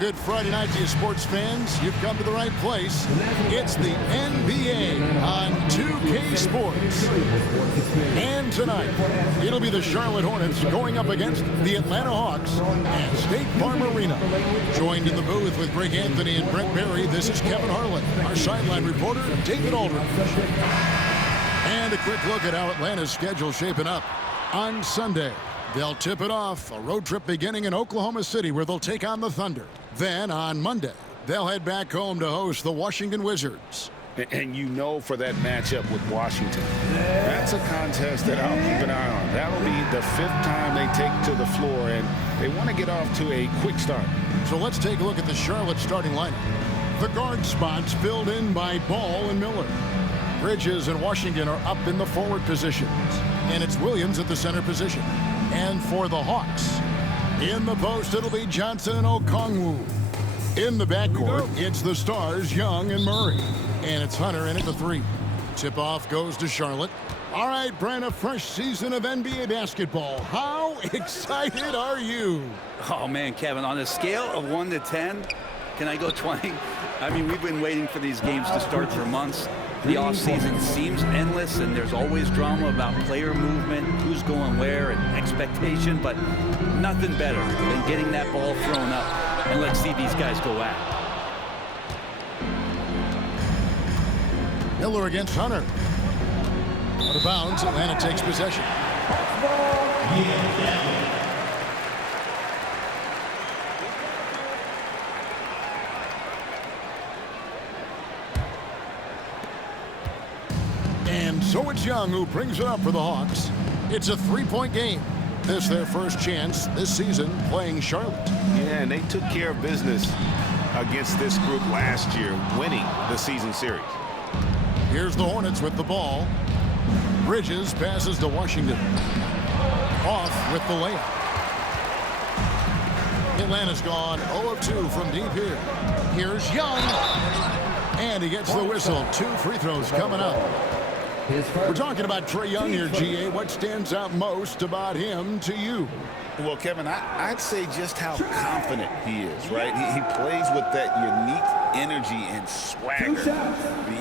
Good Friday night to you sports fans. You've come to the right place. It's the NBA on 2K Sports. And tonight, it'll be the Charlotte Hornets going up against the Atlanta Hawks at State Farm Arena. Joined in the booth with Greg Anthony and Brent Barry, this is Kevin Harlan. Our sideline reporter, David Aldridge. And a quick look at how Atlanta's schedule shaping up. On Sunday, they'll tip it off, a road trip beginning in Oklahoma City where they'll take on the Thunder. Then on Monday, they'll head back home to host the Washington Wizards. And you know, for that matchup with Washington, that's a contest that I'll keep an eye on. That'll be the 5th time they take to the floor, and they want to get off to a quick start. So let's take a look at the Charlotte starting lineup. The guard spots filled in by Ball and Miller. Bridges and Washington are up in the forward positions, and it's Williams at the center position. And for the Hawks, in the post, it'll be Johnson and Okongwu. In the backcourt, it's the stars, Young and Murray. And it's Hunter in at the 3. Tip-off goes to Charlotte. All right, Brent, a fresh season of NBA basketball. How excited are you? Oh, man, Kevin, on a scale of 1 to 10, can I go 20? I mean, we've been waiting for these games to start for months. The offseason seems endless, and there's always drama about player movement, who's going where, and expectation, but nothing better than getting that ball thrown up. And let's see these guys go at it. Miller against Hunter. Out of bounds, Atlanta takes possession. And so it's Young who brings it up for the Hawks. It's a 3-point game. This their first chance this season playing Charlotte. Yeah, and they took care of business against this group last year, winning the season series. Here's the Hornets with the ball. Bridges passes to Washington. Off with the layup. Atlanta's gone 0 of 2 from deep here. Here's Young. And he gets the whistle. 2 free throws coming up. We're talking about Trae Young here, GA. What stands out most about him to you? Well, Kevin, I'd say just how confident he is, right? He plays with that unique energy and swagger.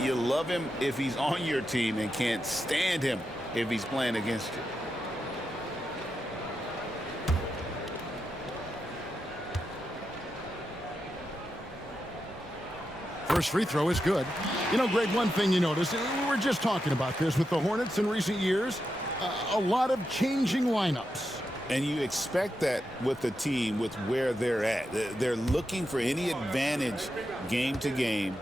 You love him if he's on your team and can't stand him if he's playing against you. First free throw is good. You know, Greg, one thing you notice, we were just talking about this with the Hornets in recent years, a lot of changing lineups. And you expect that with the team, with where they're at. They're looking for any advantage game to game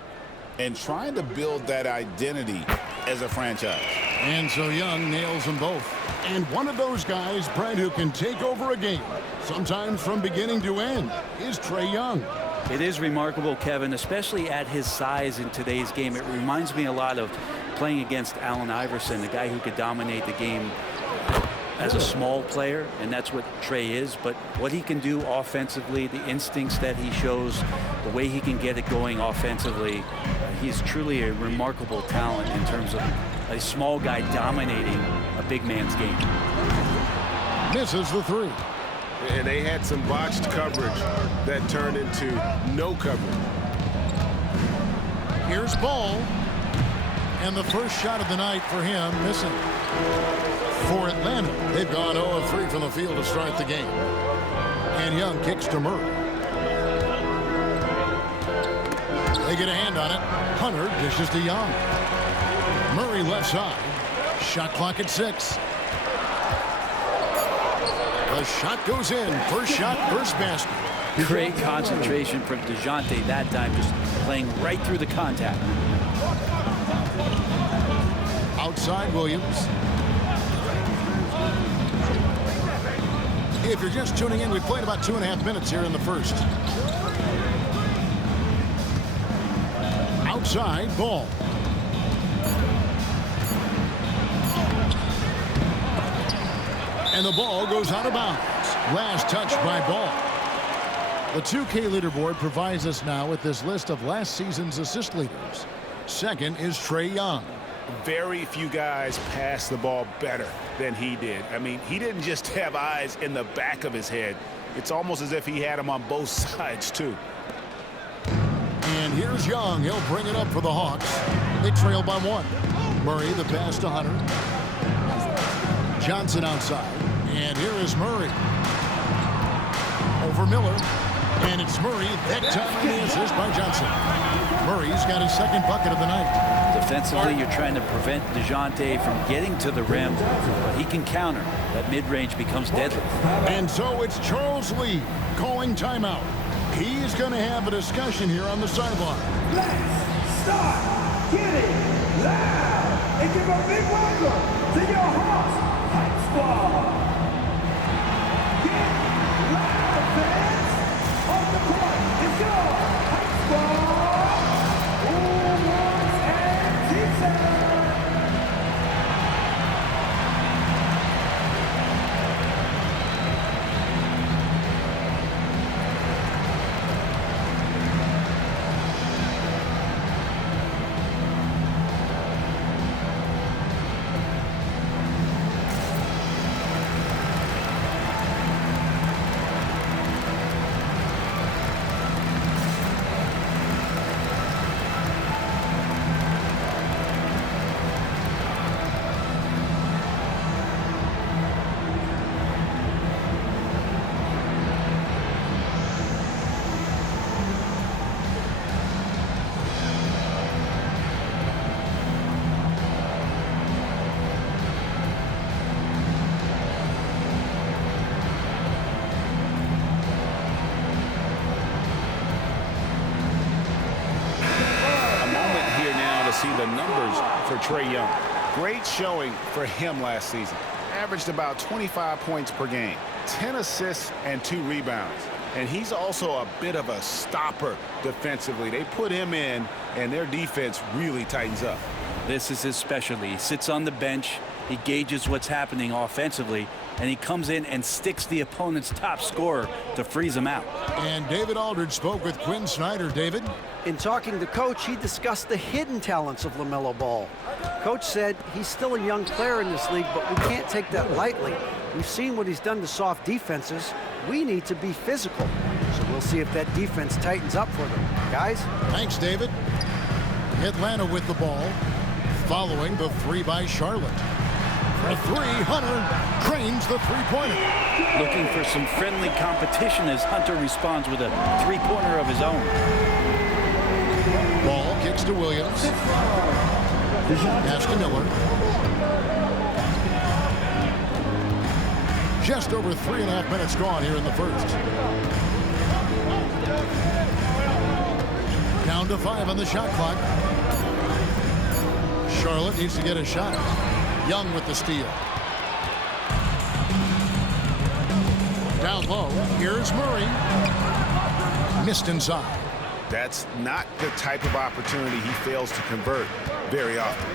and trying to build that identity as a franchise. And so Young nails them both. And one of those guys, Brent, who can take over a game, sometimes from beginning to end, is Trae Young. It is remarkable, Kevin, especially at his size in today's game. It reminds me a lot of playing against Allen Iverson, the guy who could dominate the game as a small player, and that's what Trae is. But what he can do offensively, the instincts that he shows, the way he can get it going offensively, he's truly a remarkable talent in terms of a small guy dominating a big man's game. Misses the 3. And they had some botched coverage that turned into no coverage. Here's Ball. And the first shot of the night for him, missing. For Atlanta, they've gone 0 of 3 from the field to start the game. And Young kicks to Murray. They get a hand on it. Hunter dishes to Young. Murray left side. Shot clock at 6. The shot goes in. First shot, first basket. Great concentration from DeJounte that time, just playing right through the contact. Outside Williams. If you're just tuning in, we played about 2.5 minutes here in the first. Outside, Ball. And the ball goes out of bounds. Last touch by Ball. The 2K leaderboard provides us now with this list of last season's assist leaders. Second is Trae Young. Very few guys pass the ball better than he did. I mean, he didn't just have eyes in the back of his head. It's almost as if he had him on both sides, too. And here's Young. He'll bring it up for the Hawks. They trail by 1. Murray, the pass to Hunter. Johnson outside. And here is Murray. Over Miller. And it's Murray. That time on the assist by Johnson. Murray's got his second bucket of the night. Defensively, you're trying to prevent DeJounte from getting to the rim, but he can counter. That mid-range becomes deadly. And so it's Charles Lee calling timeout. He's going to have a discussion here on the sideline. Let's start getting loud and give a big welcome to your Hawks Hype Squad. Get loud, fans. On the court is your Hype Squad. Warriors and Teachers. See the numbers for Trae Young. Great showing for him last season. Averaged about 25 points per game, 10 assists and 2 rebounds. And he's also a bit of a stopper defensively. They put him in, and their defense really tightens up. This is his specialty. He sits on the bench, he gauges what's happening offensively, and he comes in and sticks the opponent's top scorer to freeze him out. And David Aldridge spoke with Quinn Snyder. David? In talking to Coach, he discussed the hidden talents of LaMelo Ball. Coach said he's still a young player in this league, but we can't take that lightly. We've seen what he's done to soft defenses. We need to be physical. So we'll see if that defense tightens up for them. Guys? Thanks, David. Atlanta with the ball, following the 3 by Charlotte. For 3, Hunter drains the three-pointer. Looking for some friendly competition as Hunter responds with a three-pointer of his own. Ball kicks to Williams. Pass to Miller. Just over 3.5 minutes gone here in the first. Down to 5 on the shot clock. Charlotte needs to get a shot. Young with the steal. Down low. Here's Murray. Missed inside. That's not the type of opportunity he fails to convert very often.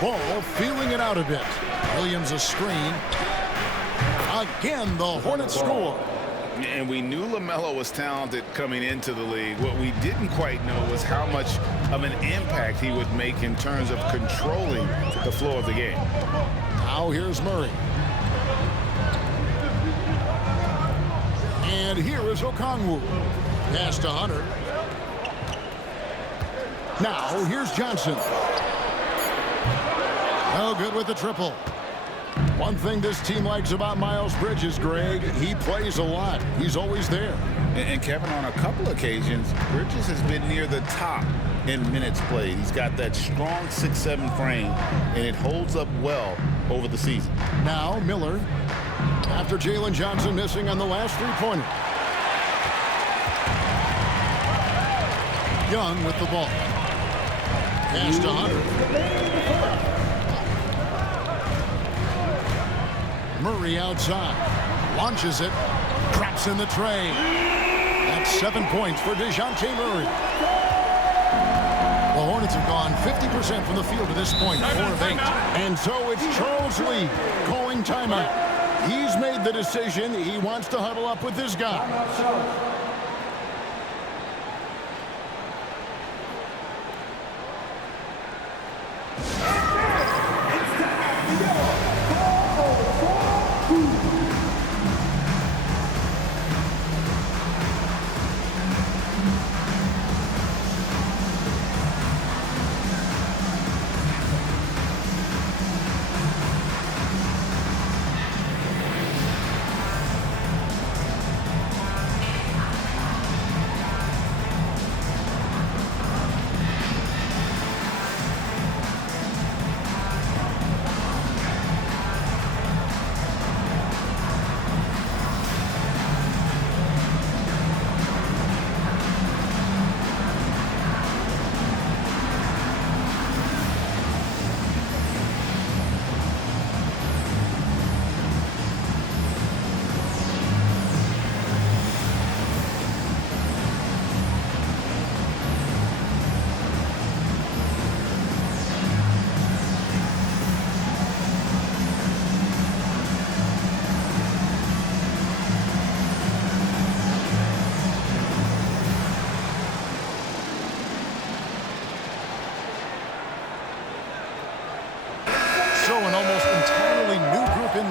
Ball feeling it out a bit. Williams a screen. Again, the Hornets score. And we knew LaMelo was talented coming into the league. What we didn't quite know was how much of an impact he would make in terms of controlling the flow of the game. Now here's Murray. And here is Okongwu. Pass to Hunter. Now here's Johnson. Oh, good with the triple. One thing this team likes about Miles Bridges, Greg, he plays a lot. He's always there. And Kevin, on a couple occasions, Bridges has been near the top in minutes played. He's got that strong 6'7" frame, and it holds up well over the season. Now Miller, after Jalen Johnson missing on the last three-pointer. Young with the ball. Pass to Hunter. Murray outside. Launches it. Traps in the tray. That's 7 points for DeJounte Murray. The Hornets have gone 50% from the field to this point, 4 of 8. And so it's Charles Lee calling timeout. He's made the decision. He wants to huddle up with this guy.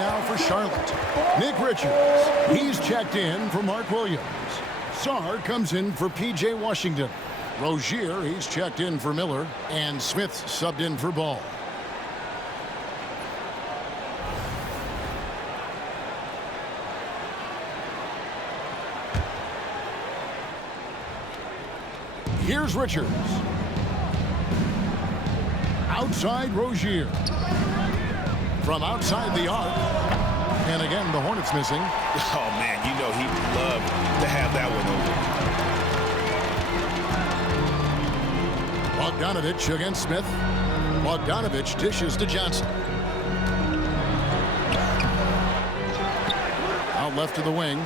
now for Charlotte. Nick Richards, he's checked in for Mark Williams. Sarr comes in for P.J. Washington. Rozier, he's checked in for Miller. And Smith's subbed in for Ball. Here's Richards. Outside Rozier. From outside the arc. And again, the Hornets missing. Oh, man, you know he'd love to have that one over. Bogdanovich against Smith. Bogdanovich dishes to Johnson. Out left to the wing.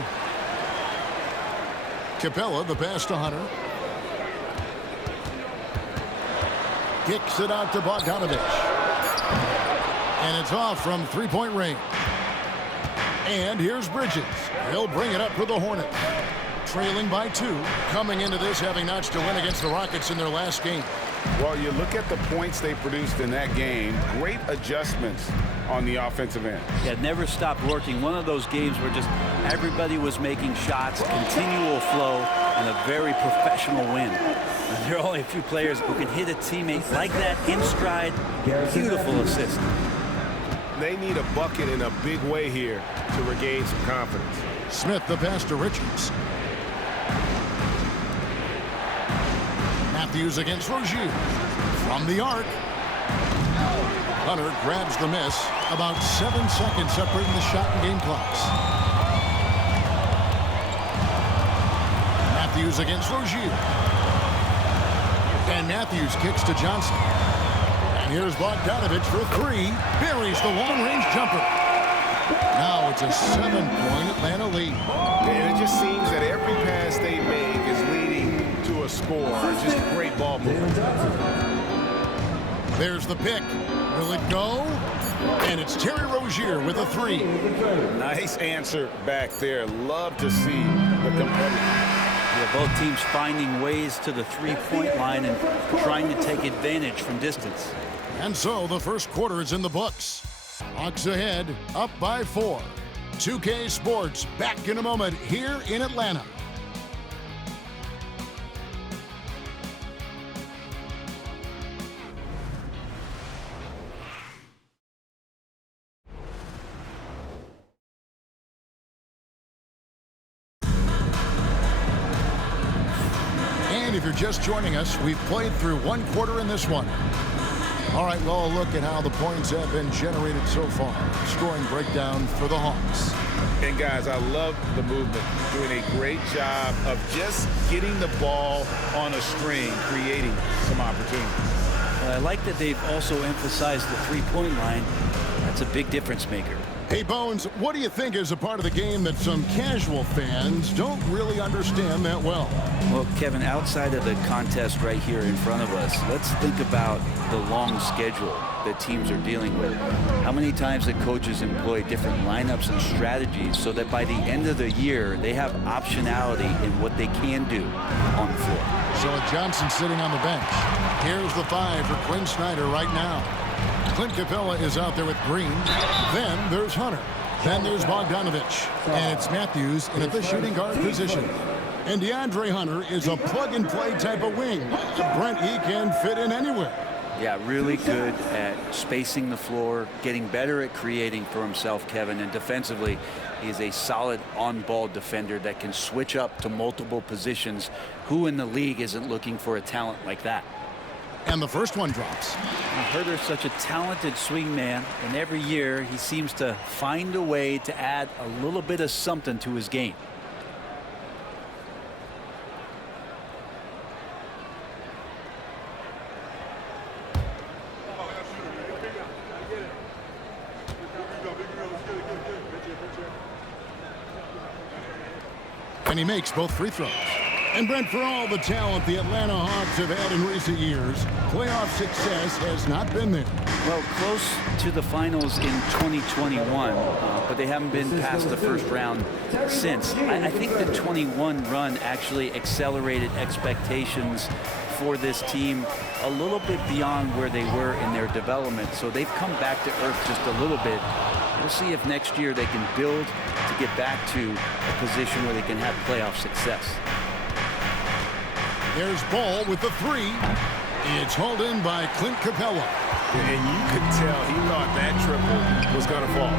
Capella, the pass to Hunter. Kicks it out to Bogdanovich. And it's off from three-point range. And here's Bridges. He'll bring it up for the Hornets. Trailing by 2. Coming into this having notched a win against the Rockets in their last game. Well, you look at the points they produced in that game. Great adjustments on the offensive end. Yeah, never stopped working. One of those games where just everybody was making shots, continual flow, and a very professional win. And there are only a few players who can hit a teammate like that in stride. Beautiful assist. They need a bucket in a big way here to regain some confidence. Smith, the pass to Richards. Matthews against Rozier. From the arc. Hunter grabs the miss. About 7 seconds separating the shot and game clocks. Matthews against Rozier. And Matthews kicks to Johnson. And here's Bogdanovich for 3. Buries the long-range jumper. Now it's a 7-point Atlanta lead. And it just seems that every pass they make is leading to a score. Just great ball movement. There's the pick. Will it go? And it's Terry Rozier with a 3. Nice answer back there. Love to see the competitive. Yeah, both teams finding ways to the three-point line and trying to take advantage from distance. And so the first quarter is in the books. Hawks ahead, up by 4. 2K Sports back in a moment here in Atlanta. And if you're just joining us, we've played through 1 quarter in this one. All right, well, a look at how the points have been generated so far. Scoring breakdown for the Hawks. And guys, I love the movement. Doing a great job of just getting the ball on a string, creating some opportunities. I like that they've also emphasized the three-point line. That's a big difference maker. Hey, Bones, what do you think is a part of the game that some casual fans don't really understand that well? Well, Kevin, outside of the contest right here in front of us, let's think about the long schedule that teams are dealing with. How many times the coaches employ different lineups and strategies so that by the end of the year, they have optionality in what they can do on the floor. So Johnson sitting on the bench. Here's the 5 for Quinn Snyder right now. Clint Capella is out there with Green. Then there's Hunter. Then there's Bogdanovich. And it's Matthews in at the shooting guard position. And DeAndre Hunter is a plug-and-play type of wing. Brent, he can fit in anywhere. Yeah, really good at spacing the floor, getting better at creating for himself, Kevin. And defensively, he's a solid on-ball defender that can switch up to multiple positions. Who in the league isn't looking for a talent like that? And the first one drops. Herder's such a talented swing man, and every year he seems to find a way to add a little bit of something to his game. And he makes both free throws. And Brent, for all the talent the Atlanta Hawks have had in recent years, playoff success has not been there. Well, close to the finals in 2021, but they haven't been past the first round since. I think the 21 run actually accelerated expectations for this team a little bit beyond where they were in their development. So they've come back to earth just a little bit. We'll see if next year they can build to get back to a position where they can have playoff success. There's Ball with the three. It's hauled in by Clint Capella. And you could tell he thought that triple was going to fall.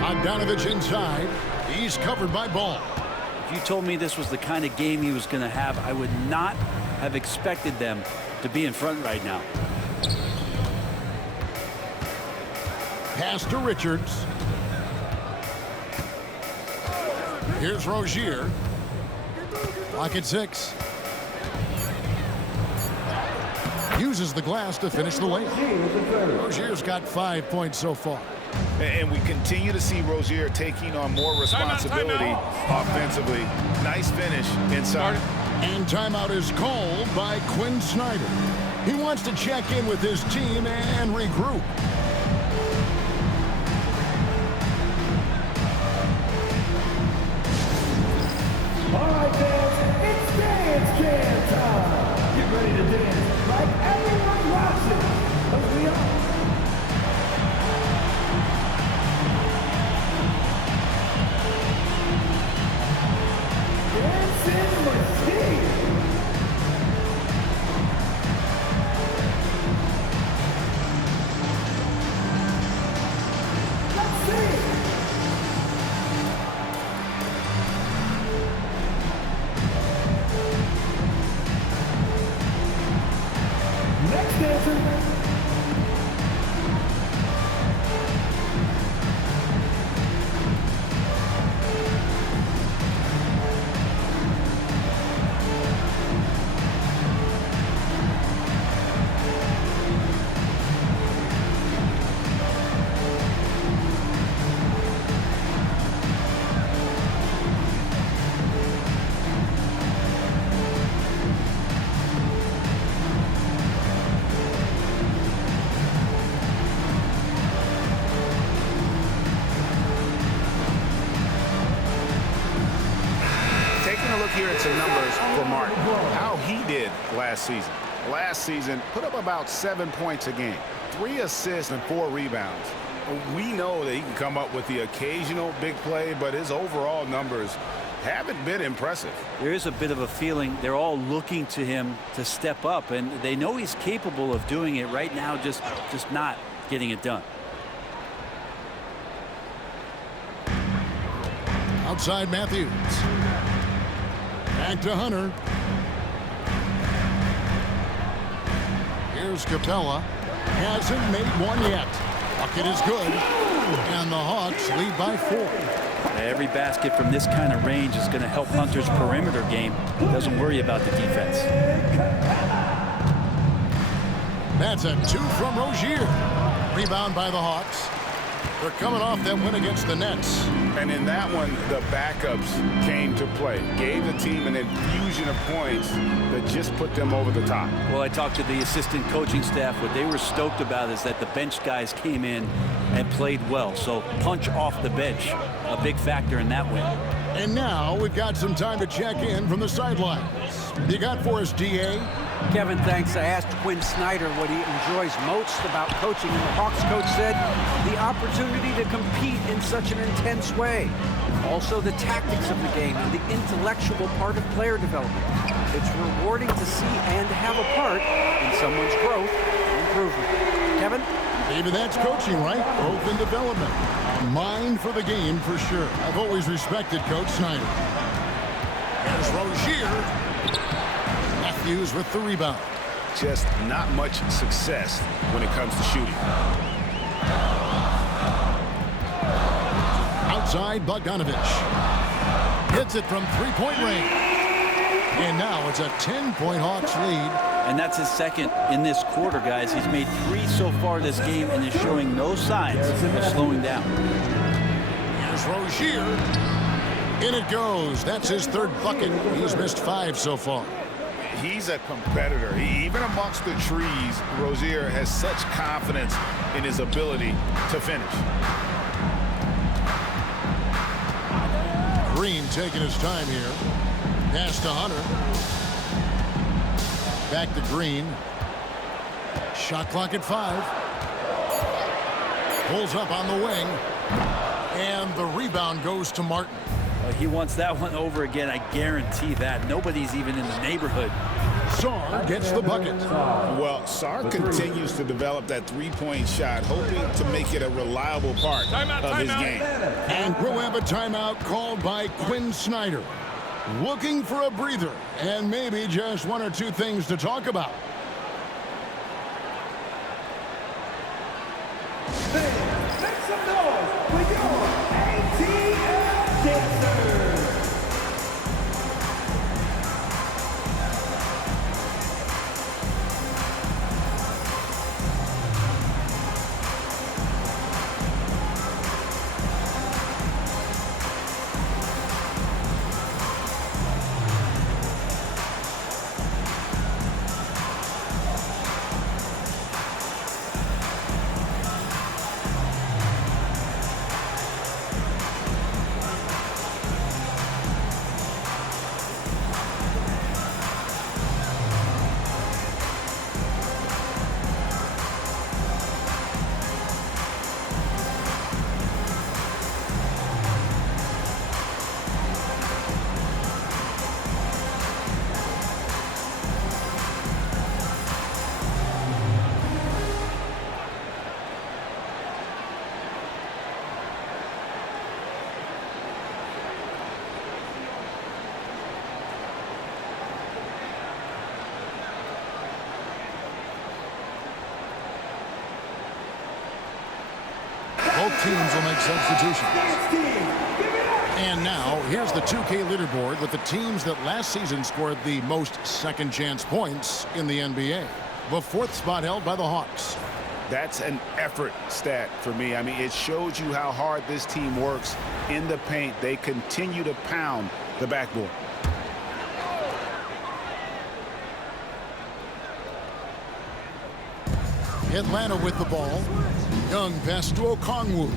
Bogdanovich inside. He's covered by Ball. If you told me this was the kind of game he was going to have, I would not have expected them to be in front right now. Pass to Richards. Here's Rozier. Clock at 6. Uses the glass to finish the layup. Rozier's got 5 points so far. And we continue to see Rozier taking on more responsibility offensively. Nice finish inside. And timeout is called by Quinn Snyder. He wants to check in with his team and regroup. All right, fans, it's dance can time. Get ready to dance like everyone watching, because we are. Dancing machine. Let's see. Next dancer. Here at some numbers for Mark. How he did last season. Last season, put up about 7 points a game, 3 assists and 4 rebounds. We know that he can come up with the occasional big play, but his overall numbers haven't been impressive. There is a bit of a feeling they're all looking to him to step up, and they know he's capable of doing it right now, just not getting it done. Outside Matthews. Back to Hunter. Here's Capella. Hasn't made one yet. Bucket is good. And the Hawks lead by 4. Every basket from this kind of range is going to help Hunter's perimeter game. Doesn't worry about the defense. That's a 2 from Rozier. Rebound by the Hawks. They're coming off that win against the Nets. And in that one, the backups came to play. Gave the team an infusion of points that just put them over the top. Well, I talked to the assistant coaching staff. What they were stoked about is that the bench guys came in and played well. So punch off the bench, a big factor in that win. And now we've got some time to check in from the sidelines. You got for us, D.A.? Kevin, thanks. I asked Quinn Snyder what he enjoys most about coaching, and the Hawks coach said the opportunity to compete in such an intense way. Also the tactics of the game and the intellectual part of player development. It's rewarding to see and have a part in someone's growth and improvement. Kevin? Maybe that's coaching, right? Growth and development. A mind for the game for sure. I've always respected Coach Snyder. There's Rozier. Matthews with the rebound. Just not much success when it comes to shooting. Outside, Bogdanovich. Hits it from three-point range. And now it's a 10-point Hawks lead. And that's his second in this quarter, guys. He's made 3 so far this game and is showing no signs of slowing down. Here's Rozier. In it goes. That's his 3rd bucket. He's missed 5 so far. He's a competitor. Even amongst the trees, Rozier has such confidence in his ability to finish. Green taking his time here. Pass to Hunter. Back to Green. Shot clock at 5. Pulls up on the wing. And the rebound goes to Martin. He wants that one over again. I guarantee that. Nobody's even in the neighborhood. Sarr gets the bucket. Well, Sarr continues to develop that three-point shot, hoping to make it a reliable part of his game. And we'll have a timeout called by Quinn Snyder. Looking for a breather and maybe just one or two things to talk about. Make some noise for your ATL dancers. Both teams will make substitutions. And now, here's the 2K leaderboard with the teams that last season scored the most second-chance points in the NBA. The 4th spot held by the Hawks. That's an effort stat for me. I mean, it shows you how hard this team works in the paint. They continue to pound the backboard. Atlanta with the ball. Young pass to Okongwu.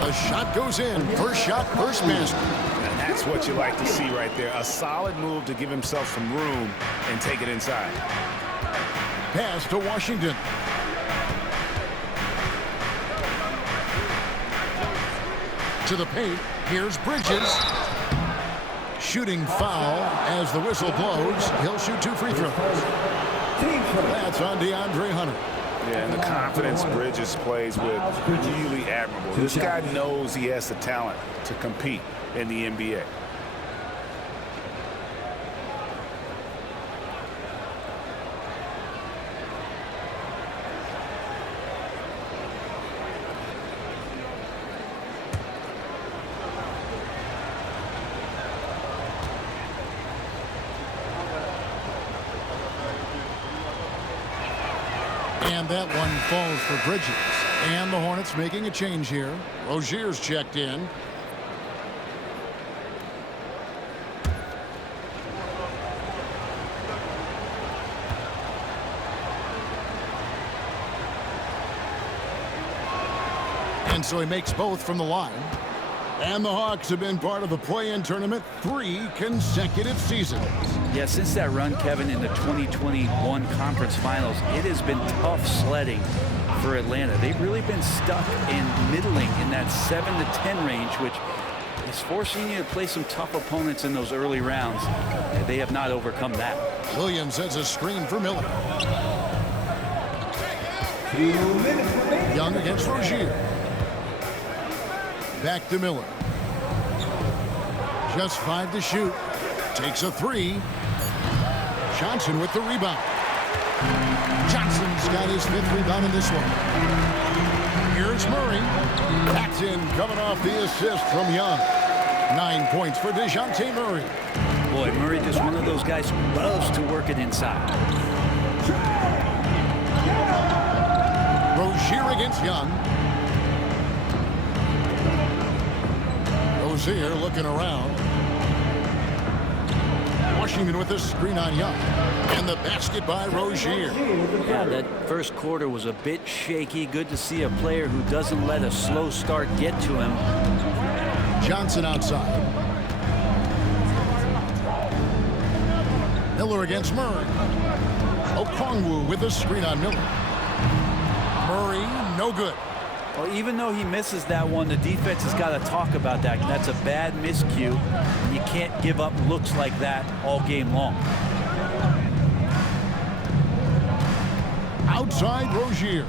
A shot goes in. First shot, first basket. And that's what you like to see right there. A solid move to give himself some room and take it inside. Pass to Washington. To the paint. Here's Bridges. Shooting foul as the whistle blows. He'll shoot 2 free throws. That's on DeAndre Hunter. Yeah, and the confidence Bridges plays with, really admirable. This guy knows he has the talent to compete in the NBA. And that one falls for Bridges. And the Hornets making a change here. Rozier's checked in. And so he makes both from the line. And the Hawks have been part of the play-in tournament 3 consecutive seasons. Yeah, since that run, Kevin, in the 2021 conference finals, it has been tough sledding for Atlanta. They've really been stuck in middling in that 7 to 10 range, which is forcing you to play some tough opponents in those early rounds. And they have not overcome that. Williams has a screen for Miller. Young against Rozier. Back to Miller. Just 5 to shoot. Takes a 3. Johnson with the rebound. Johnson's got his 5th rebound in this one. Here's Murray. That's in, coming off the assist from Young. 9 points for DeJounte Murray. Boy, Murray is one of those guys who loves to work it inside. Rozier against Young. Rozier looking around. Washington with a screen on Young. And the basket by Rozier. Yeah, that first quarter was a bit shaky. Good to see a player who doesn't let a slow start get to him. Johnson outside. Miller against Murray. Okongwu with a screen on Miller. Murray, no good. Well, even though he misses that one, the defense has got to talk about that. That's a bad miscue. And you can't give up looks like that all game long. Outside Rozier.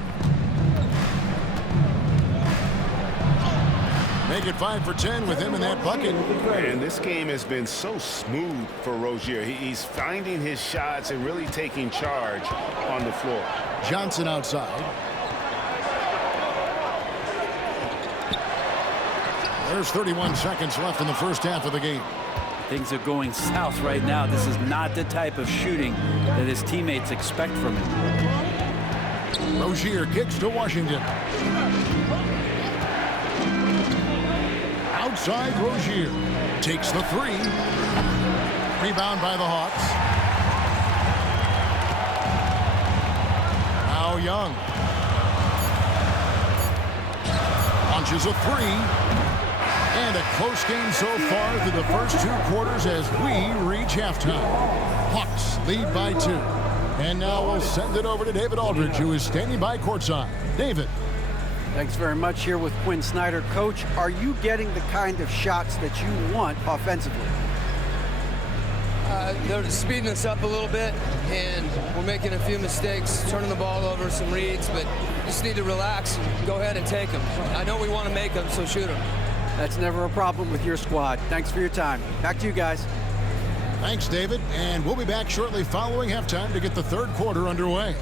Make it 5 for 10 with him in that bucket. And this game has been so smooth for Rozier. He's finding his shots and really taking charge on the floor. Johnson outside. There's 31 seconds left in the first half of the game. Things are going south right now. This is not the type of shooting that his teammates expect from him. Rozier kicks to Washington. Outside Rozier. Takes the three. Rebound by the Hawks. Now Young. Launches a three. And a close game so far through the first 2 quarters as we reach halftime. Hawks lead by 2. And now we'll send it over to David Aldridge, who is standing by courtside. David. Thanks very much. Here with Quinn Snyder. Coach, are you getting the kind of shots that you want offensively? They're speeding us up a little bit, and we're making a few mistakes, turning the ball over, some reads, but just need to relax and go ahead and take them. I know we want to make them, so shoot them. That's never a problem with your squad. Thanks for your time. Back to you guys. Thanks, David. And we'll be back shortly following halftime to get the third quarter underway.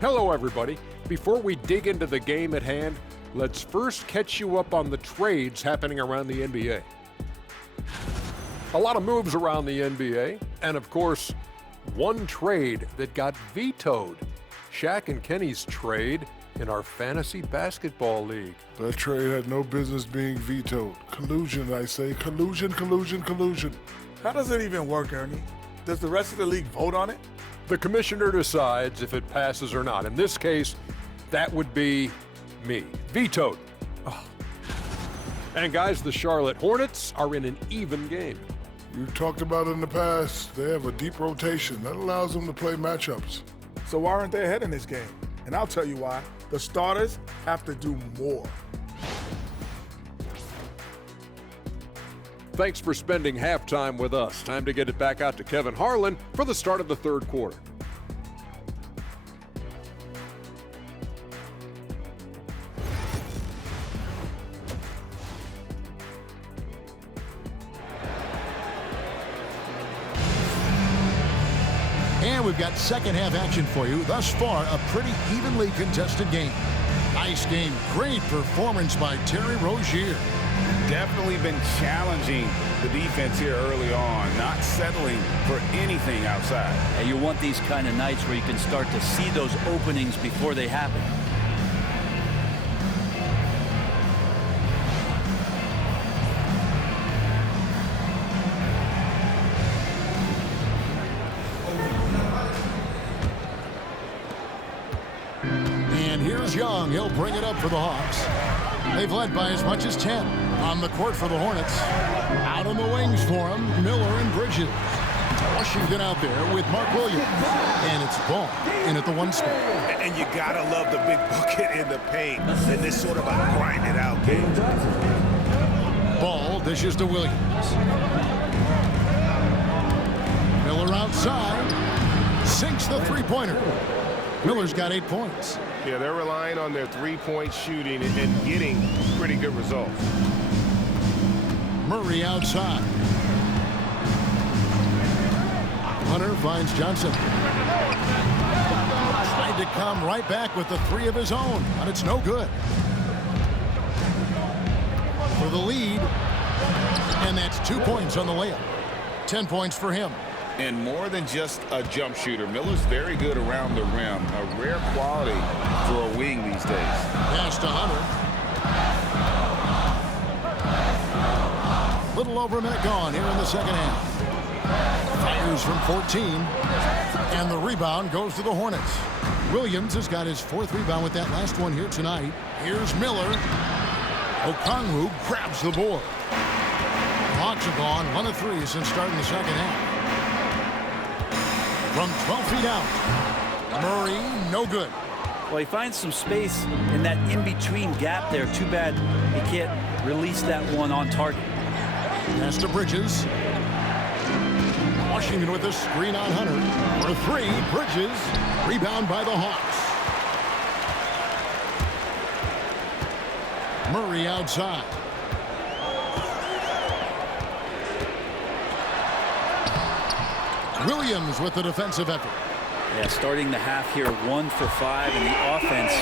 Hello, everybody. Before we dig into the game at hand, let's first catch you up on the trades happening around the NBA. A lot of moves around the NBA, and of course, one trade that got vetoed. Shaq and Kenny's trade in our fantasy basketball league. That trade had no business being vetoed. Collusion, I say. Collusion, collusion, collusion. How does it even work, Ernie? Does the rest of the league vote on it? The commissioner decides if it passes or not. In this case, that would be me. Vetoed. Oh. And guys, the Charlotte Hornets are in an even game. You've talked about it in the past. They have a deep rotation. That allows them to play matchups. So why aren't they ahead in this game? And I'll tell you why. The starters have to do more. Thanks for spending halftime with us. Time to get it back out to Kevin Harlan for the start of the third quarter. And we've got second half action for you. Thus far, a pretty evenly contested game. Nice game. Great performance by Terry Rozier. Definitely been challenging the defense here early on, not settling for anything outside. And you want these kind of nights where you can start to see those openings before they happen. And here's Young. He'll bring it up for the Hawks. They've led by as much as 10. On the court for the Hornets. Out on the wings for him, Miller and Bridges. Washington out there with Mark Williams. And it's Ball in at the 1 spot. And you gotta love the big bucket in the paint in this sort of a grinded out game. Ball dishes to Williams. Miller outside. Sinks the three-pointer. Miller's got 8 points. Yeah, they're relying on their three-point shooting and getting pretty good results. Murray outside. Hunter finds Johnson. Tried to come right back with the 3 of his own, but it's no good. For the lead, and that's 2 points on the layup. 10 points for him. And more than just a jump shooter, Miller's very good around the rim. A rare quality for a wing these days. Pass to Hunter. Little over a minute gone here in the second half. Fires from 14. And the rebound goes to the Hornets. Williams has got his 4th rebound with that last one here tonight. Here's Miller. Okongwu grabs the board. Hawks have gone 1 of 3 since starting the second half. From 12 feet out. Murray, no good. Well, he finds some space in that in-between gap there. Too bad he can't release that one on target. Pass to Bridges. Washington with a screen on Hunter. For 3, Bridges. Rebound by the Hawks. Murray outside. Williams with the defensive effort. Yeah, starting the half here 1 for 5, and the offense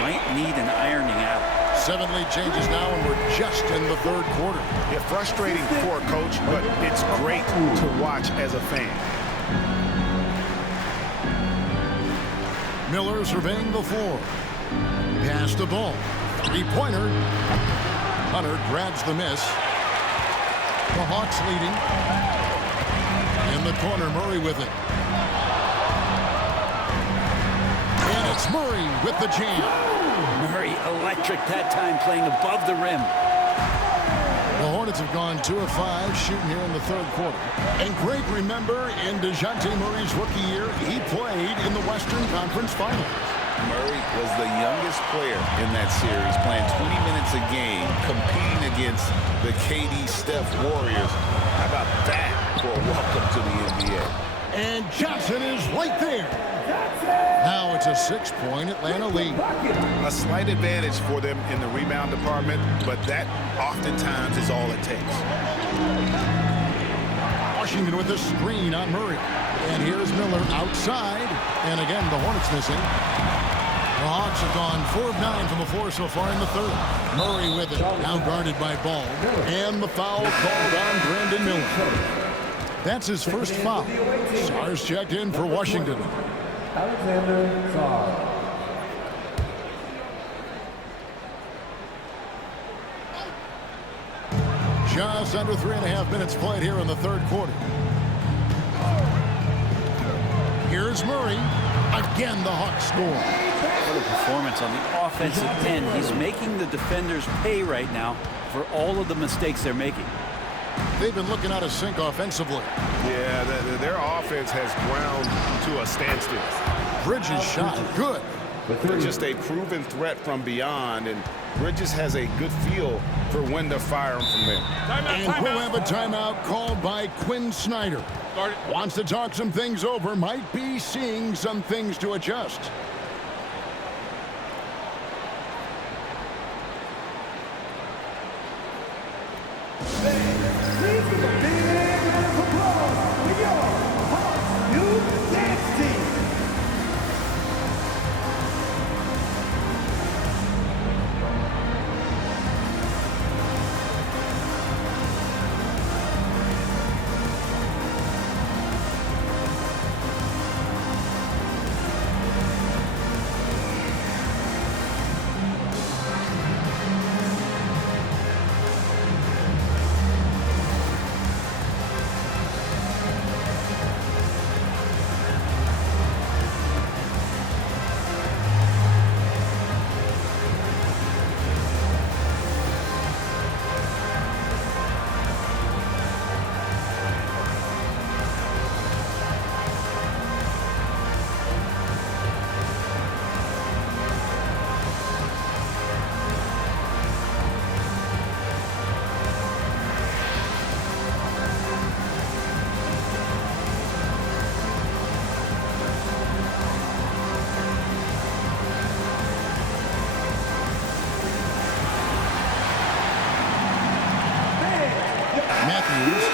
might need an ironing out. 7 lead changes now, and we're just in the 3rd quarter. Yeah, frustrating for a coach, but it's great to watch as a fan. Miller surveying the floor. Pass the ball. 3-pointer. Hunter grabs the miss. The Hawks leading. In the corner, Murray with it. And it's Murray with the jam. Murray electric that time, playing above the rim. The Hornets have gone 2 of 5 shooting here in the 3rd quarter. And Greg, remember, in DeJounte Murray's rookie year, he played in the Western Conference Finals. Murray was the youngest player in that series, playing 20 minutes a game, competing against the KD Steph Warriors. How about that for a welcome to the NBA? And Johnson is right there. Now it's a 6-point Atlanta lead. A slight advantage for them in the rebound department, but that oftentimes is all it takes. Washington with the screen on Murray. And here's Miller outside. And again, the Hornets missing. The Hawks have gone 4 of 9 from the floor so far in the 3rd. Murray with it, now guarded by Ball. And the foul called on Brandon Miller. That's his first foul. Sarr's checked in for Washington. Alexander Sarr. Just under 3.5 minutes played here in the 3rd quarter. Here's Murray. Again, the Hawks score. What a performance on the offensive end. He's making the defenders pay right now for all of the mistakes they're making. They've been looking out of sync offensively. Yeah, their offense has ground to a standstill. Bridges shot good. They're just a proven threat from beyond, and Bridges has a good feel for when to fire them from there. And we'll have a timeout called by Quinn Snyder. Wants to talk some things over, might be seeing some things to adjust. Please give a big round of applause for your Hawks new dance team.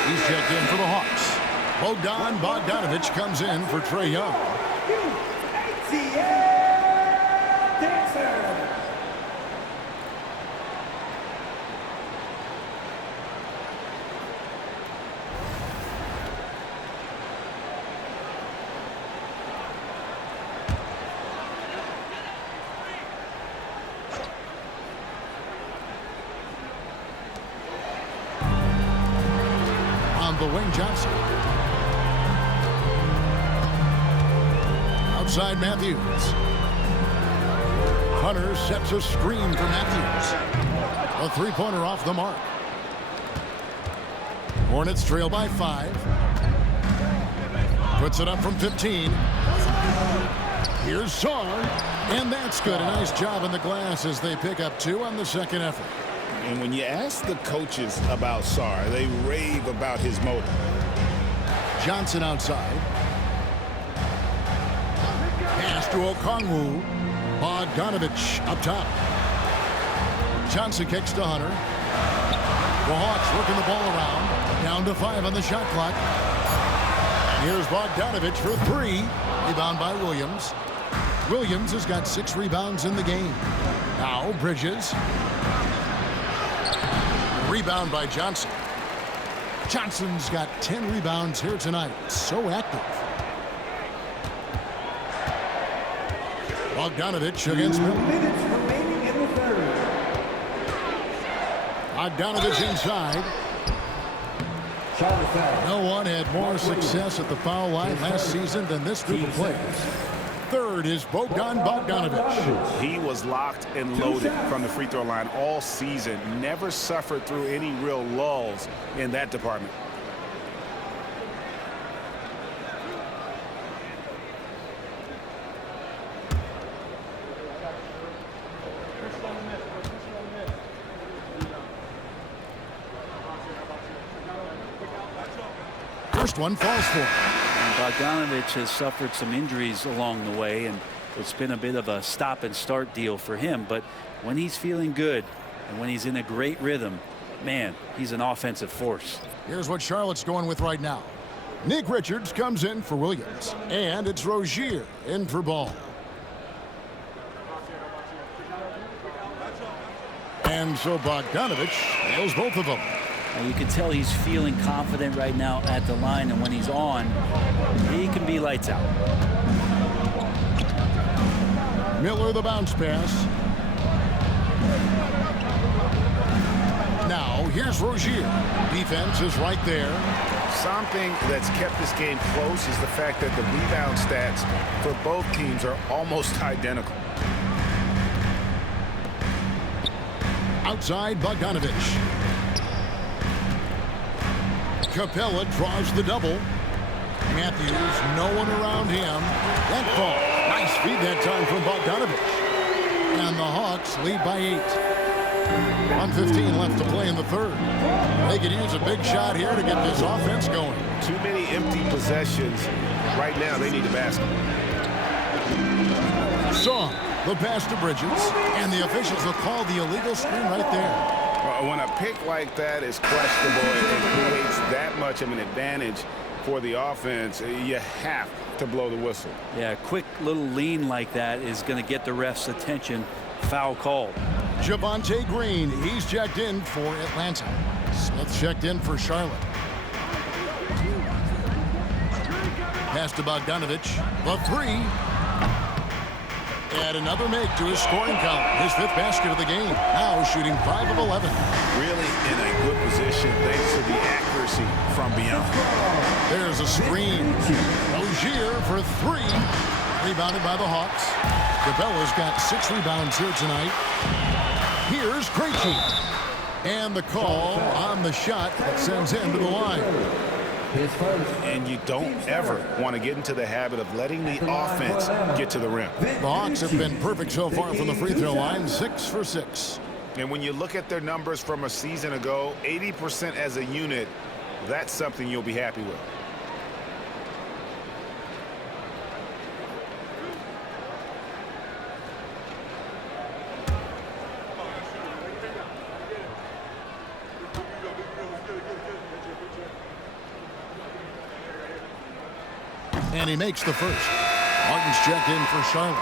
He's checked in for the Hawks. Bogdan Bogdanović comes in for Trae Young. on Dwayne Johnson. Outside Matthews. Hunter sets a screen for Matthews. A three-pointer off the mark. Hornets trail by 5. Puts it up from 15. Here's Sarr, and that's good. A nice job in the glass as they pick up 2 on the second effort. And when you ask the coaches about Sarr, they rave about his motor. Johnson outside. Pass to Okongwu. Bogdanovich up top. Johnson kicks to Hunter. The Hawks working the ball around. Down to 5 on the shot clock. Here's Bogdanovich for 3. Rebound by Williams. Williams has got 6 rebounds in the game. Now Bridges. Rebound by Johnson. Johnson's got 10 rebounds here tonight. So active. Bogdanovich against Miller. Minutes remaining in the third. Bogdanovich inside. No one had more success at the foul line last season than this group of players. Third is Bogdan Bogdanovich. He was locked and loaded from the free throw line all season. Never suffered through any real lulls in that department. First one falls for him. Bogdanovich has suffered some injuries along the way, and it's been a bit of a stop and start deal for him. But when he's feeling good and when he's in a great rhythm, man, he's an offensive force. Here's what Charlotte's going with right now. Nick Richards comes in for Williams, and it's Rozier in for Ball. And so Bogdanovich nails both of them. You can tell he's feeling confident right now at the line, and when he's on, he can be lights out. Miller the bounce pass. Now here's Rozier. Defense is right there. Something that's kept this game close is the fact that the rebound stats for both teams are almost identical. Outside Bogdanovich. Capella draws the double. Matthews, no one around him. That ball, nice feed that time from Bogdanovich. And the Hawks lead by 8. 1:15 left to play in the third. They could use a big shot here to get this offense going. Too many empty possessions. Right now, they need a basket. Saw the pass to Bridges, and the officials will call the illegal screen right there. When a pick like that is questionable and creates that much of an advantage for the offense, you have to blow the whistle. Yeah, a quick little lean like that is going to get the ref's attention. Foul called. Javonte Green, he's checked in for Atlanta. Smith checked in for Charlotte. Pass to Bogdanovich. The 3. And another make to his scoring column. His 5th basket of the game. Now shooting 5 of 11. Really in a good position thanks to the accuracy from beyond. There's a screen. Rozier for 3. Rebounded by the Hawks. Capella's got 6 rebounds here tonight. Here's Krejci. And the call on the shot that sends him to the line. And you don't ever want to get into the habit of letting the offense get to the rim. The Hawks have been perfect so far from the free throw line, 6 for 6. And when you look at their numbers from a season ago, 80% as a unit, that's something you'll be happy with. And he makes the first. Martin's checked in for Charlotte.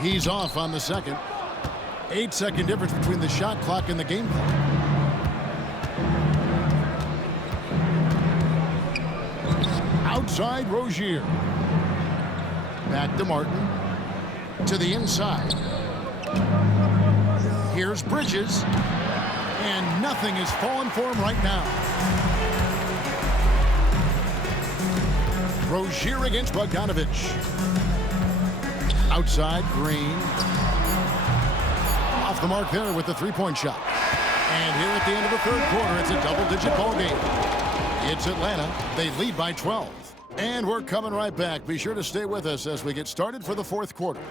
He's off on the second. 8-second difference between the shot clock and the game clock. Outside, Rozier. Back to Martin. To the inside. Here's Bridges. And nothing is falling for him right now. Rozier against Bogdanovich. Outside, Green. Off the mark there with the three-point shot. And here at the end of the third quarter, it's a double-digit ball game. It's Atlanta. They lead by 12. And we're coming right back. Be sure to stay with us as we get started for the fourth quarter.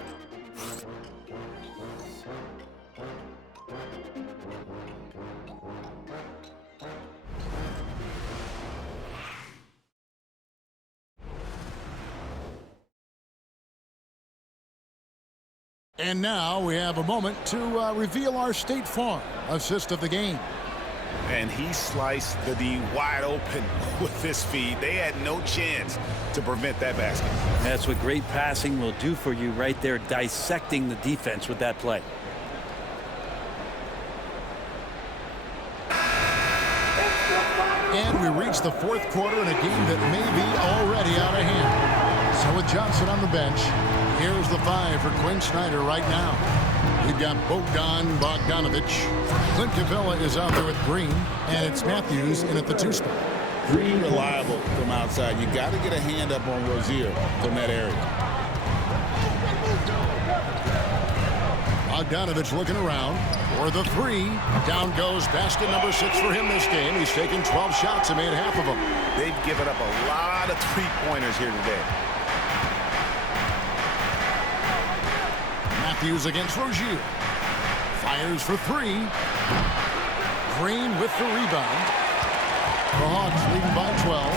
And now we have a moment to reveal our State Farm assist of the game. And he sliced the D wide open with this feed. They had no chance to prevent that basket. That's what great passing will do for you right there, dissecting the defense with that play. And we reach the fourth quarter in a game that may be already out of hand. So with Johnson on the bench, here's the five for Quinn Snyder right now. We've got Bogdanovich. Clint Capella is out there with Green, and it's Matthews in at the 2 spot. Pretty reliable from outside. You got to get a hand up on Rozier from that area. Bogdanovich looking around for the three. Down goes basket number 6 for him this game. He's taken 12 shots and made half of them. They've given up a lot of three-pointers here today. Matthews against Rozier. Fires for 3. Green with the rebound. The Hawks leading by 12.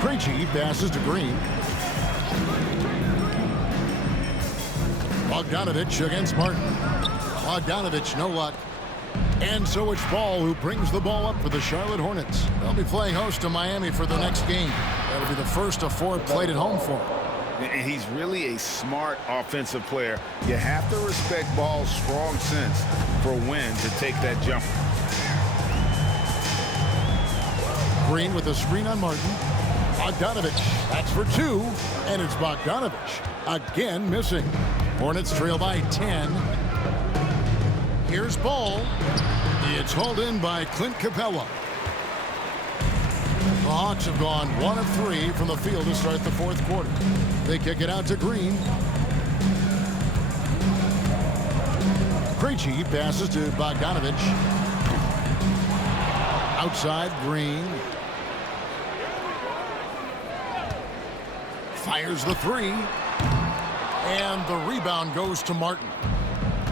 Krejci passes to Green. Bogdanovich against Martin. Bogdanovich, no luck. And so it's Ball who brings the ball up for the Charlotte Hornets. They'll be playing host to Miami for the next game. That'll be the first of 4 played at home for him. And he's really a smart offensive player. You have to respect Ball's strong sense for when to take that jumper. Green with a screen on Martin. Bogdanovich, that's for 2. And it's Bogdanovich again missing. Hornets trail by 10. Here's Ball. It's hauled in by Clint Capella. The Hawks have gone 1 of 3 from the field to start the fourth quarter. They kick it out to Green. Krejci passes to Bogdanovich. Outside, Green. Fires the 3. And the rebound goes to Martin.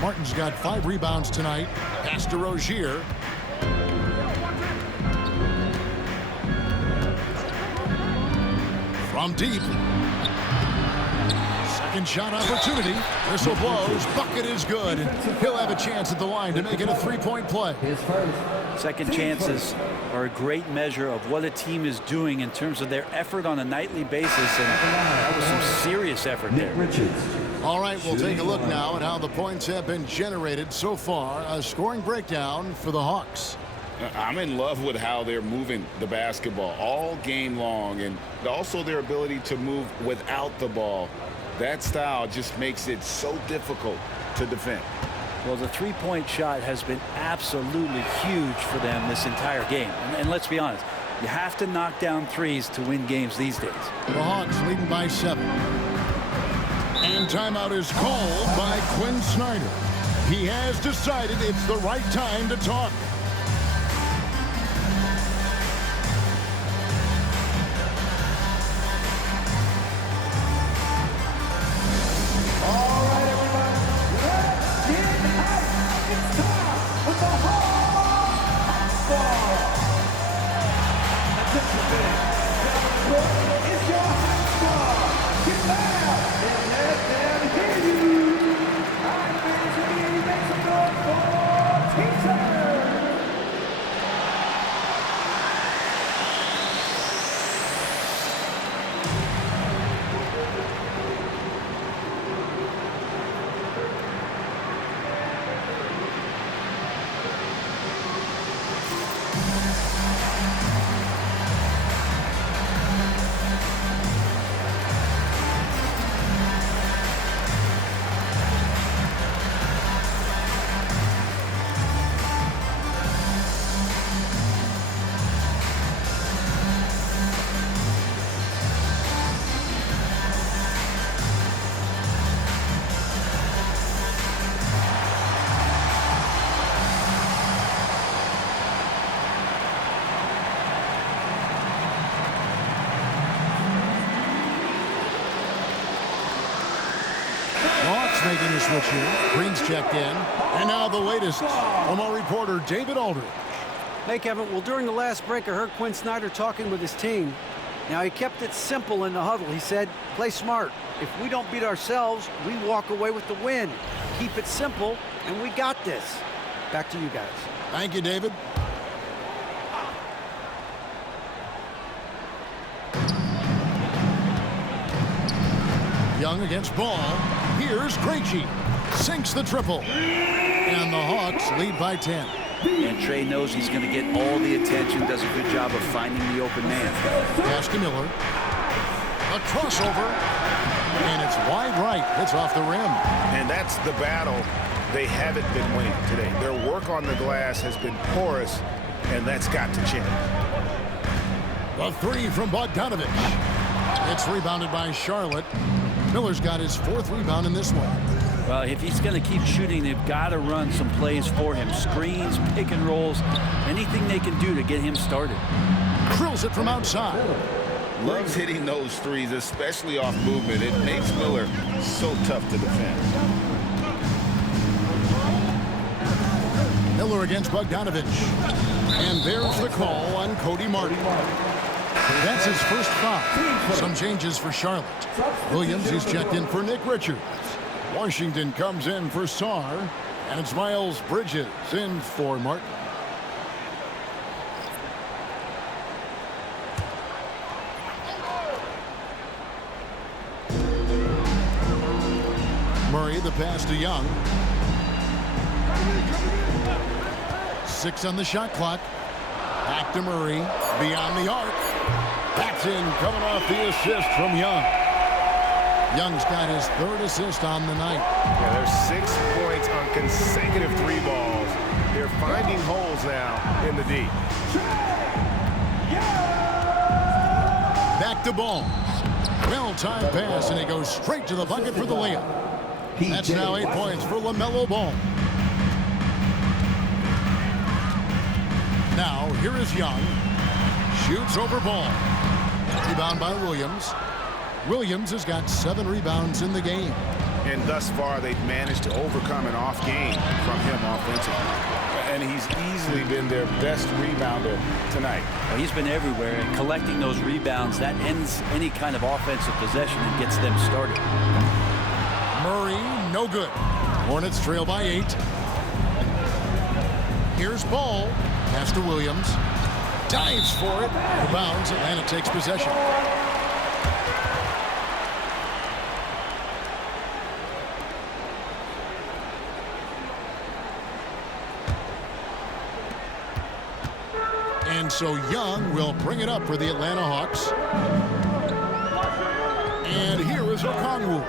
Martin's got 5 rebounds tonight. Pass to Rozier. From deep. Second shot opportunity. Whistle blows. Bucket is good. He'll have a chance at the line to make it a 3-point play. Second chances are a great measure of what a team is doing in terms of their effort on a nightly basis, and that was some serious effort there. All right, we'll take a look now at how the points have been generated so far. A scoring breakdown for the Hawks. I'm in love with how they're moving the basketball all game long, and also their ability to move without the ball. That style just makes it so difficult to defend. Well, the three-point shot has been absolutely huge for them this entire game. And let's be honest, you have to knock down threes to win games these days. The Hawks leading by 7. And timeout is called by Quinn Snyder. He has decided it's the right time to talk. Green's making a switch here. Green's checked in. And now the latest from our reporter, David Aldridge. Hey, Kevin. Well, during the last break, I heard Quinn Snyder talking with his team. Now, he kept it simple in the huddle. He said, play smart. If we don't beat ourselves, we walk away with the win. Keep it simple, and we got this. Back to you guys. Thank you, David. Young against Ball. Here's Krejci. Sinks the triple. And the Hawks lead by 10. And Trey knows he's going to get all the attention, does a good job of finding the open man. Pass to Miller. A crossover. And it's wide right. Hits off the rim. And that's the battle they haven't been winning today. Their work on the glass has been porous, and that's got to change. The three from Bogdanovich. It's rebounded by Charlotte. Miller's got his 4th rebound in this one. Well, if he's going to keep shooting, they've got to run some plays for him. Screens, pick and rolls, anything they can do to get him started. Drills it from outside. Loves hitting those threes, especially off movement. It makes Miller so tough to defend. Miller against Bogdanovich. And there's the call on Cody Martin. That's his first foul. Some changes for Charlotte. Williams is checked in for Nick Richards. Washington comes in for Sarr. And it's Miles Bridges in for Martin. Murray, the pass to Young. 6 on the shot clock. Back to Murray. Beyond the arc. That's in, coming off the assist from Young. Young's got his 3rd assist on the night. Yeah, there's 6 points on consecutive 3 balls. They're finding holes now in the D. Back to Ball. Well-timed pass, and he goes straight to the bucket for the layup. That's now 8 points for LaMelo Ball. Now, here is Young. Shoots over Ball. Rebound by Williams. Williams has got 7 rebounds in the game. And thus far, they've managed to overcome an off game from him offensively. And he's easily been their best rebounder tonight. Well, he's been everywhere, and collecting those rebounds, that ends any kind of offensive possession and gets them started. Murray, no good. Hornets trail by 8. Here's Ball. Pass to Williams. Dives for it. Rebounds. Atlanta takes possession. And so Young will bring it up for the Atlanta Hawks. And here is Okongwu.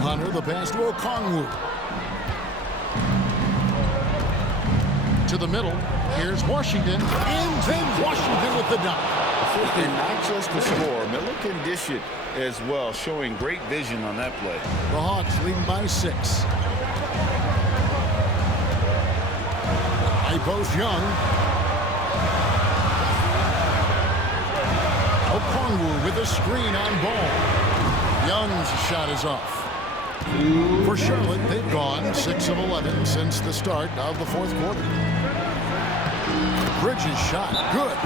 Hunter, the pass to Okongwu. To the middle. Here's Washington. And then Washington with the dunk. And not just the score. Miller can dish it as well, showing great vision on that play. The Hawks leading by 6. High post Young. Okongwu with a screen on Ball. Young's shot is off. For Charlotte, they've gone 6 of 11 since the start of the 4th quarter. Bridges shot, good.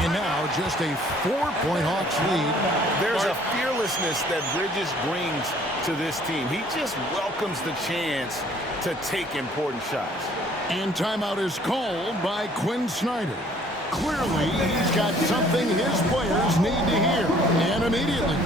And now just a 4-point Hawks lead. There's a fearlessness that Bridges brings to this team. He just welcomes the chance to take important shots. And timeout is called by Quinn Snyder. Clearly, he's got something his players need to hear, and immediately.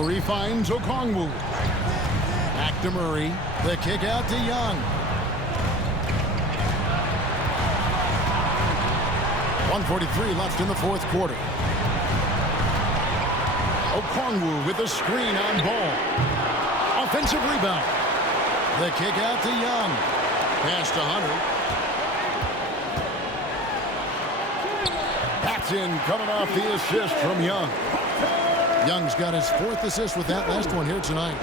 Murray finds Okongwu. Back to Murray. The kick out to Young. 1:43 left in the fourth quarter. Okongwu with the screen on Ball. Offensive rebound. The kick out to Young. Pass to Hunter. Paxton coming off the assist from Young. Young's got his 4th assist with that last one here tonight.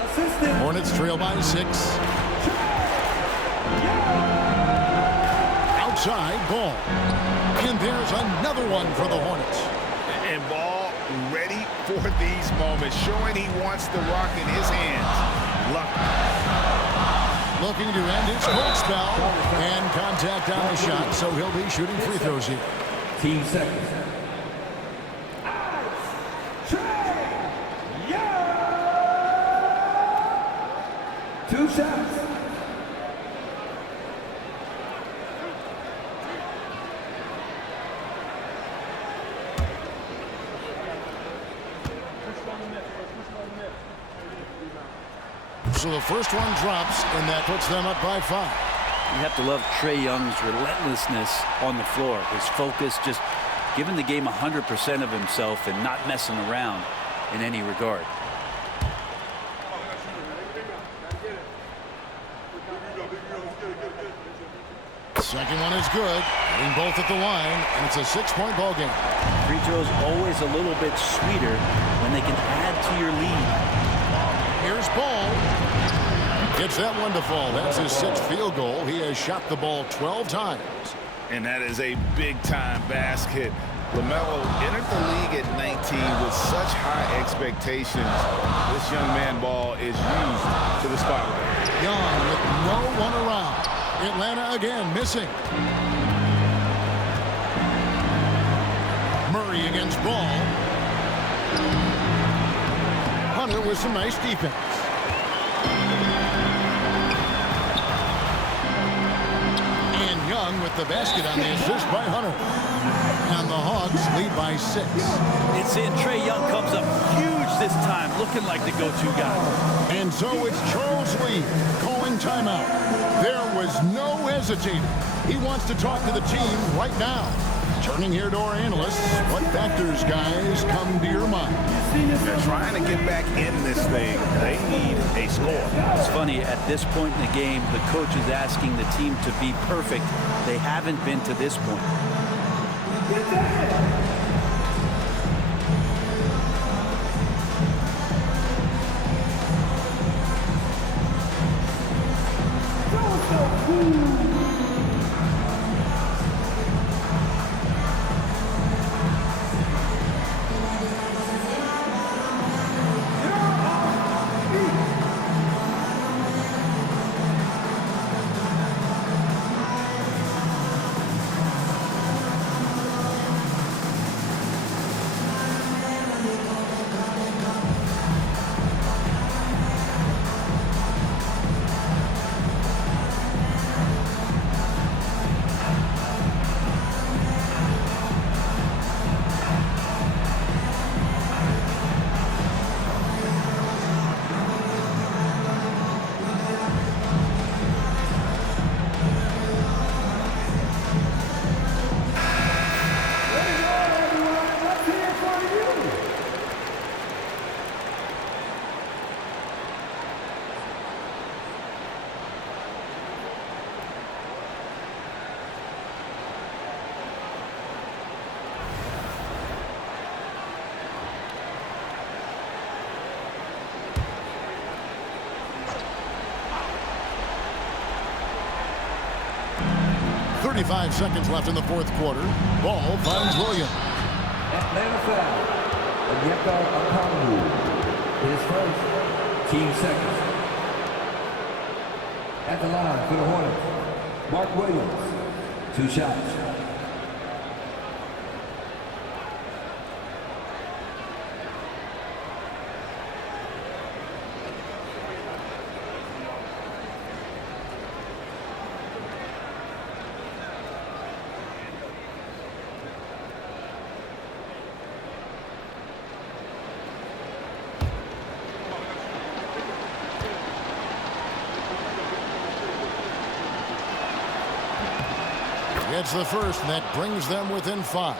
Hornets trail by 6. Outside, Ball. And there's another one for the Hornets. And Ball ready for these moments, showing he wants the rock in his hands. Luck. Looking to end his cold spell. And contact on the shot, so he'll be shooting free throws here. Team second. 2 shots. So the first one drops, and that puts them up by 5. You have to love Trae Young's relentlessness on the floor. His focus, just giving the game 100% of himself and not messing around in any regard. Second one is good. Hitting both at the line, and it's a 6-point ball game. Free throws always a little bit sweeter when they can add to your lead. Here's Ball. Gets that one to fall. That's his 6th field goal. He has shot the ball 12 times. And that is a big-time basket. LaMelo entered the league at 19 with such high expectations. This young man Ball is used to the spotlight. Young with no one around. Atlanta again missing. Murray against Ball. Hunter with some nice defense. And Young with the basket on the assist by Hunter. And the Hawks lead by 6. It's in. Trae Young comes up huge this time, looking like the go-to guy. And so it's Charles Lee calling timeout. There was no hesitating. He wants to talk to the team right now. Turning here to our analysts, what factors, guys, come to your mind? They're trying to get back in this thing. They need a score. It's funny, at this point in the game, the coach is asking the team to be perfect. They haven't been to this point. .35 seconds left in the fourth quarter. Ball finds Williams. Atlanta foul. Onyeka Okongwu. His first. Team second. At the line for the Hornets, Mark Williams. 2 shots. gets the first, and that brings them within 5.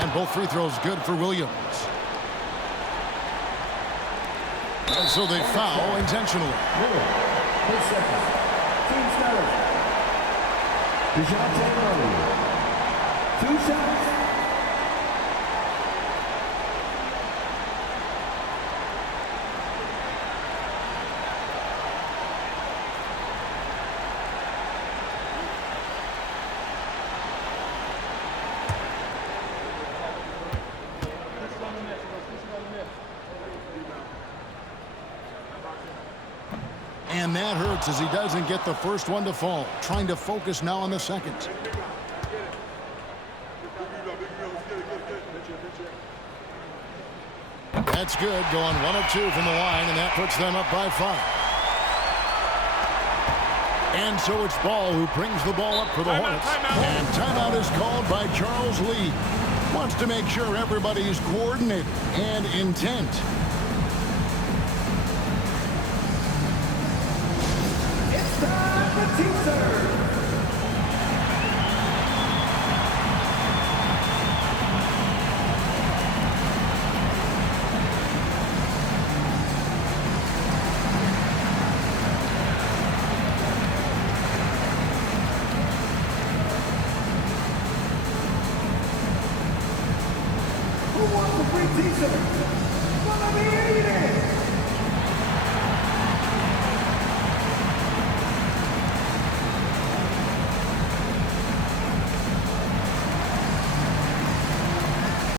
And both free throws good for Williams. And so they foul intentionally. 8 seconds. Team starter. DeJounte Murray. 2 shots. And that hurts as he doesn't get the first one to fall. Trying to focus now on the second. That's good. Going 1 of 2 from the line, and that puts them up by 5. And so it's Ball who brings the ball up for the Hornets. And timeout is called by Charles Lee. Wants to make sure everybody is coordinated and intent. Time for team serve. Who wants the free t-shirt? Well, let me hear you then.